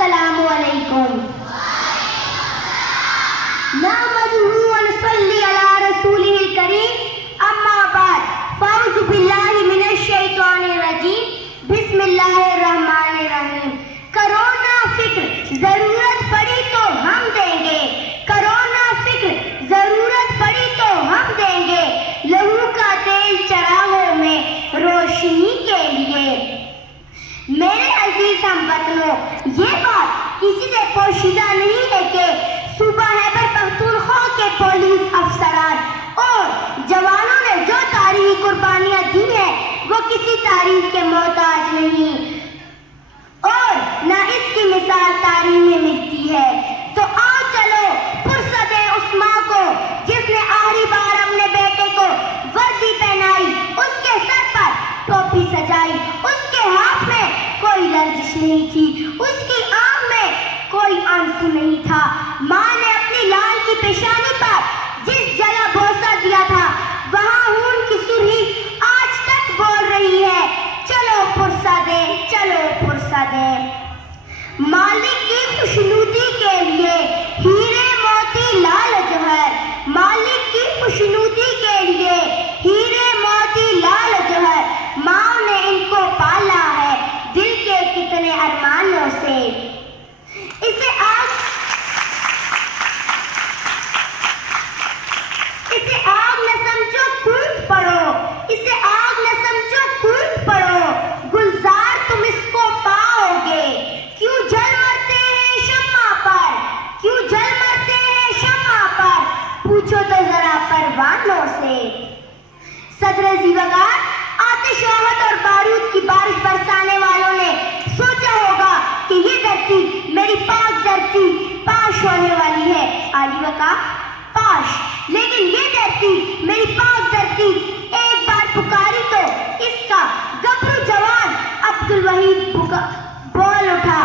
अस्सलामु अलैकुम। नहमदुहु व नसल्ली अला रसूलिहिल करीम, अम्मा बाद, फ़अऊज़ु बिल्लाहि मिनश शैतानिर रजीम, बिस्मिल्लाहिर रहमानिर रहीम। करोना फिक्र, जरूरत पड़ी तो हम देंगे, करोना फिक्र, जरूरत पड़ी तो हम देंगे, लहू का तेल चरागों में रोशनी के लिए। मेरे अजीज हमवतनों, ये बात किसी से पोशीदा नहीं है कि सूबा खैबर पख्तूनख्वा के पुलिस अफसरान और जवानों ने जो तारीखी कुर्बानियां दी हैं वो किसी तारीफ के मोहताज नहीं और न इसकी मिसाल तारीख में मिलती है। तो आओ चलो फुर्सत है उस माँ को जिसने आखिरी बार अपने बेटे को वर्दी पहनाई, उसके सर पर टोपी सजाई, उसके हाथ में कोई लर्जिश नहीं थी, उसकी आंख में कोई आंसू नहीं था। माँ ने अपनी लाल की पेशानी पर जिस जगह बोसा दिया था वहाँ खून की सुर्खी आज तक बोल रही है, चलो फुर्सा दे, चलो फुर्सा दे। मालिक की खुशनुदी के लिए हीरे मोती लाल जौहर, मालिक की खुशनुदी के लिए हीरे मोती लाल जौहर, माँ ने इनको पाला है दिल के कितने अरमानों से। इसे आग न समझो कूद पड़ो, इसे आग न समझो कूद पड़ो, गुलजार तुम इसको पाओगे। क्यों जल मरते हैं शम्मा पर, क्यों जल मरते हैं शम्मा पर, पूछो तो जरा परवानों से। सदर ज़ीवगार आतिश आहत और बारूद की बारिश बरसाने वालों ने सोचा होगा कि ये धरती मेरी पाक धरती पाश होने वाली है, आली वका पाश, लेकिन ये धरती मेरी पाक धरती एक बार पुकारी तो इसका गबरू जवान अब्दुल वहीद बोल उठा,